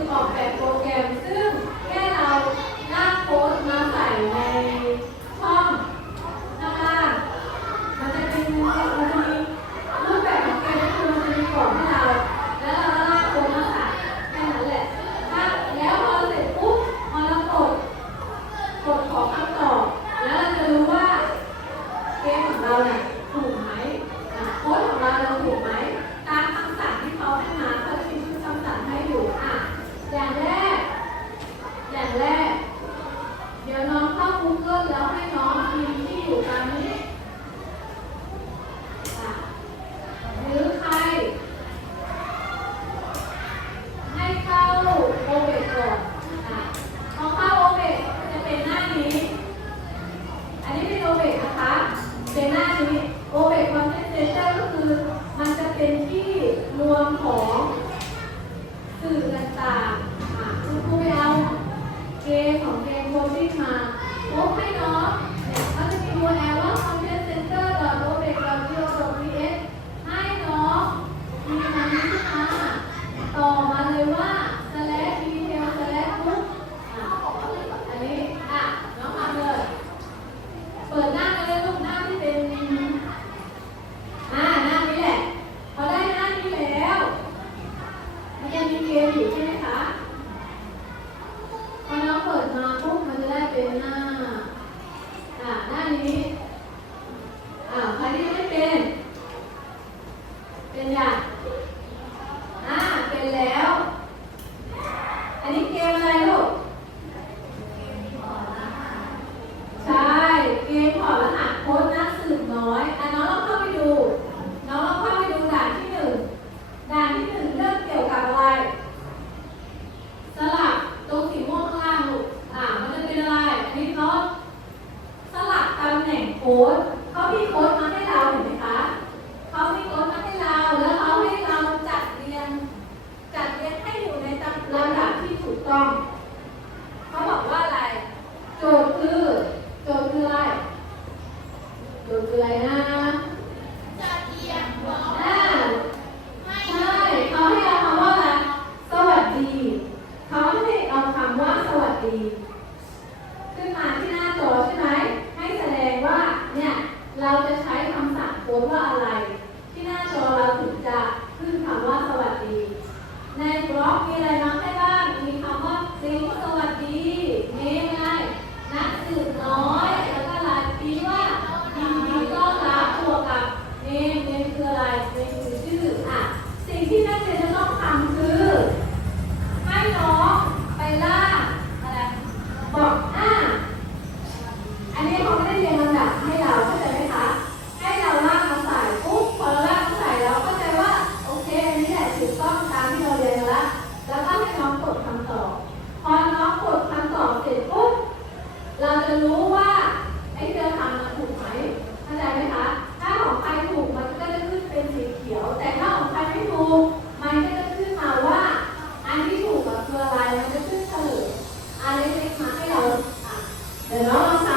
กออกแบบโปร ปกนะคะในหน้านี้โอเบกคอนเทนเซอร์ก็คือมันจะเป็นที่รวมของสื่อต่างๆคุณครูไปเอาเกมของเกมโคชชิ่งมาโอ้ให้น้องเนี่ยเขจะมีตัวแอ มาปุ๊บมันจะได้เป็นหน้า อ่าหน้านี้ืออะไรนะ É nossa. não,